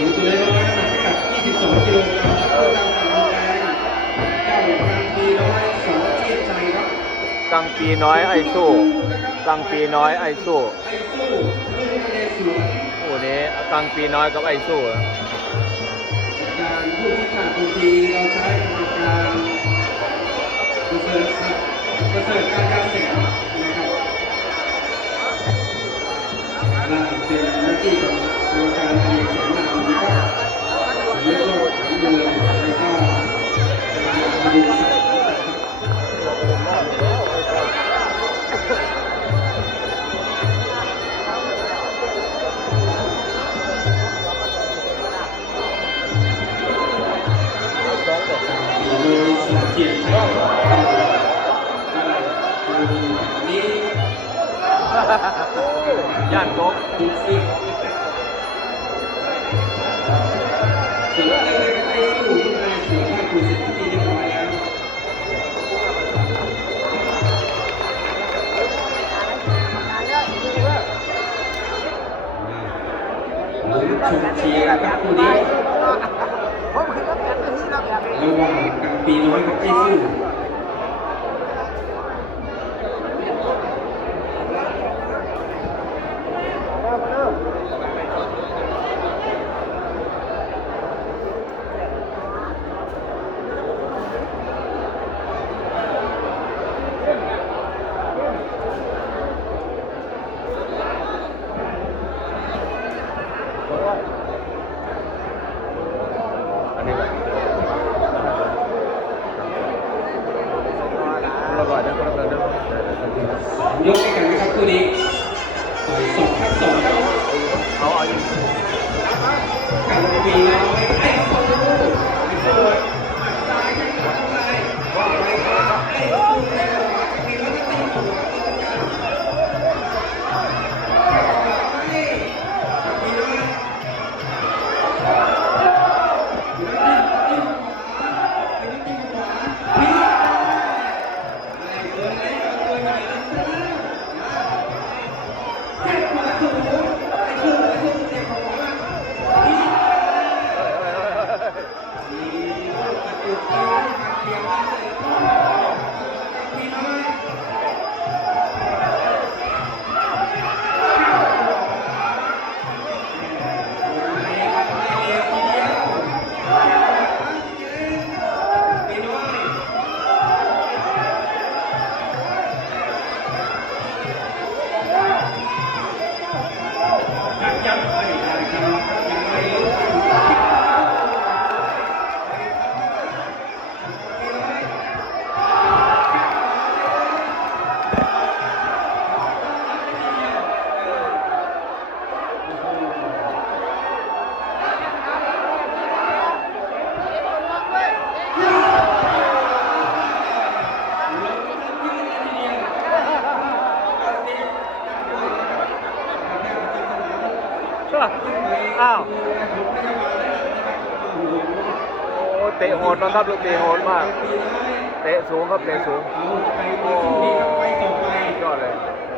หนูตัวน้อยน้ำหนักพิกัด22 กิโลกรัมผู้นำฝั่งแดงเจ้ากังปีน้อยสองเชียนใจครับกังปีน้อยไอสู้กังปีน้อยไอสู้ไอ้สู้ลูกนเรศวรคู่นี้กังปีน้อยกับไอสู้การพูดที่ต่างบางทีเราใช้กรรมการประเสริฐครับประเสริฐการยาเสนะครับเป็นหน้าที่ของ เกียรติชัยได้คืออันนี้ย่านกกถูกสิถึงแล้วเลยก็ไปสู่ลูกนายสวนท่านผู้เสร็จพิธีเรียบร้อยแล้วลุ้นชมเชียร์กับคู่นี้ ระหว่างกลางปีน้อยกับไอ้สู้ อันนี้แบบคนละก่อนนะคนละก่อนนะ ยกให้กันนะครับคู่นี้ต่อยสองทับสองเอาเอาอยู่กังปีน้อยไอ้สู้ไอ้สู้ซ้ายแข้งขวาซ้ายว่าไปครับไอ้สู้ไอ้สู้กังปีน้อยก็ตีหัว Yeah. อ้าวโอ้เตะโหดนะครับลูกเตะโหดมาก เตะสูงครับเตะสูงโอ้ยอดเลย